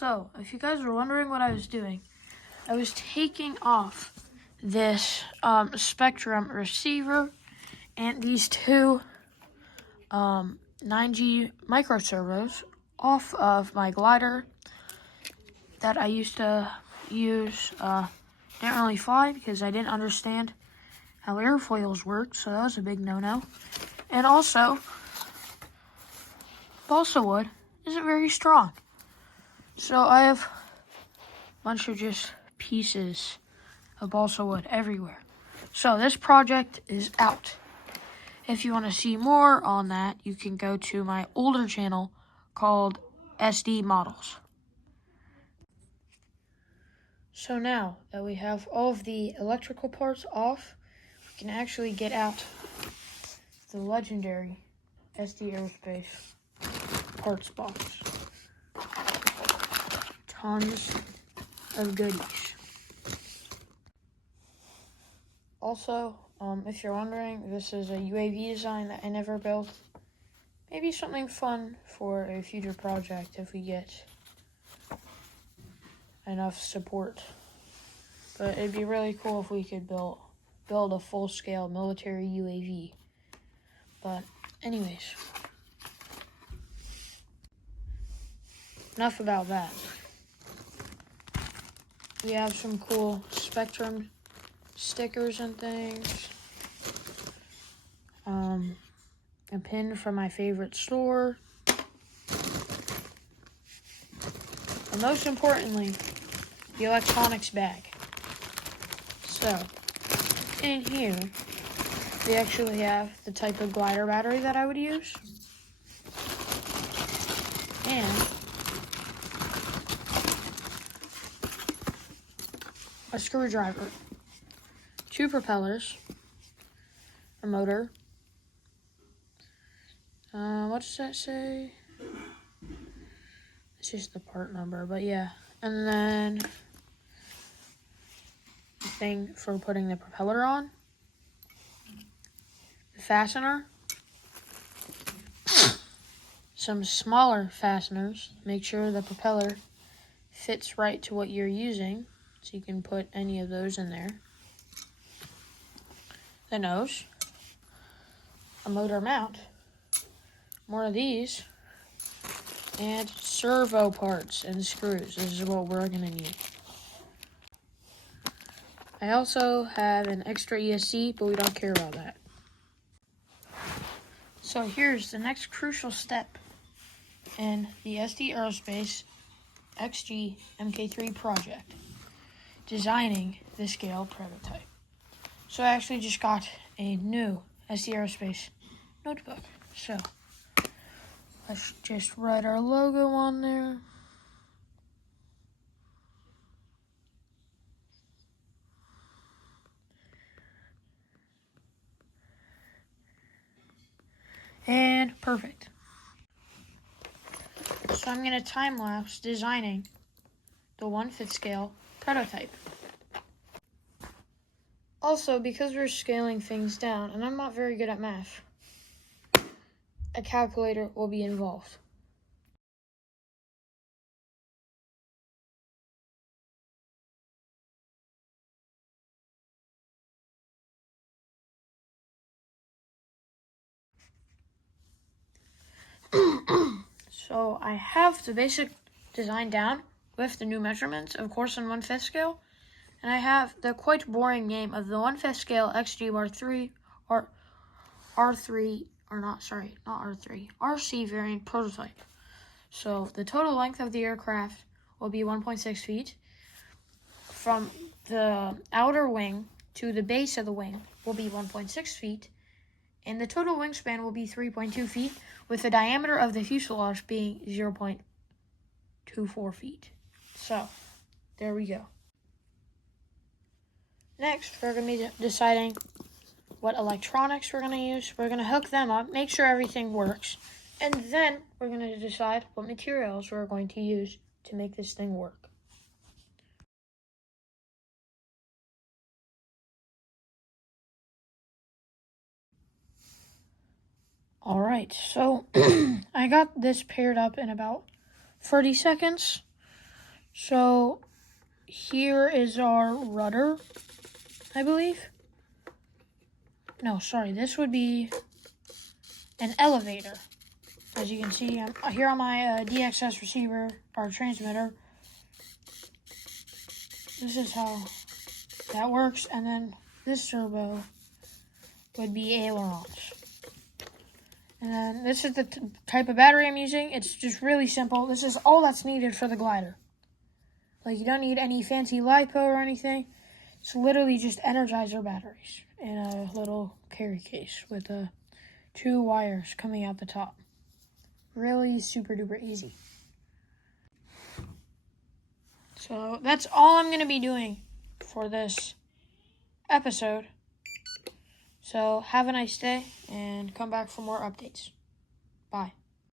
So, if you guys were wondering what I was doing, I was taking off this Spectrum receiver and these two 9G microservos off of my glider that I used to use. Didn't really fly because I didn't understand how airfoils work, so that was a big no-no. And also, balsa wood isn't very strong. So I have a bunch of just pieces of balsa wood everywhere. So this project is out. If you want to see more on that, you can go to my older channel called SD Models. So now that we have all of the electrical parts off, we can actually get out the legendary SD Aerospace parts box. Tons of goodies. Also, if you're wondering, this is a UAV design that I never built. Maybe something fun for a future project if we get enough support. But it'd be really cool if we could build a full-scale military UAV. But anyways, enough about that. We have some cool Spectrum stickers and things. A pin from my favorite store. And most importantly, the electronics bag. So, in here, we actually have the type of glider battery that I would use. And a screwdriver, 2 propellers, a motor. What does that say? It's just the part number, but yeah. And then the thing for putting the propeller on, the fastener, some smaller fasteners. Make sure the propeller fits right to what you're using, so you can put any of those in there. The nose, a motor mount, more of these, and servo parts and screws. This is what we're going to need. I also have an extra ESC, but we don't care about that. So here's the next crucial step in the SD Aerospace XGMK-3 project, designing the scale prototype. So I actually just got a new SD Aerospace notebook. So let's just write our logo on there. And perfect. So I'm going to time-lapse designing the 1/5 scale prototype. Also, because we're scaling things down, and I'm not very good at math, a calculator will be involved. So I have the basic design down with the new measurements, of course, in 1/5 scale. And I have the quite boring name of the 1/5 scale XGMK-3 or R3, or not R3, RC variant prototype. So the total length of the aircraft will be 1.6 feet. From the outer wing to the base of the wing will be 1.6 feet. And the total wingspan will be 3.2 feet, with the diameter of the fuselage being 0.24 feet. So, there we go. Next, we're going to be deciding what electronics we're going to use. We're going to hook them up, make sure everything works, and then we're going to decide what materials we're going to use to make this thing work. Alright, so I got this paired up in about 30 seconds. So here is our rudder, I believe. No, sorry, this would be an elevator. As you can see, I'm here on my DXS receiver, or transmitter. This is how that works, and then this servo would be ailerons. And then this is the type of battery I'm using. It's just really simple. This is all that's needed for the glider. Like, you don't need any fancy LiPo or anything. It's literally just Energizer batteries in a little carry case with 2 wires coming out the top. Really super duper easy. So that's all I'm going to be doing for this episode. So have a nice day and come back for more updates. Bye.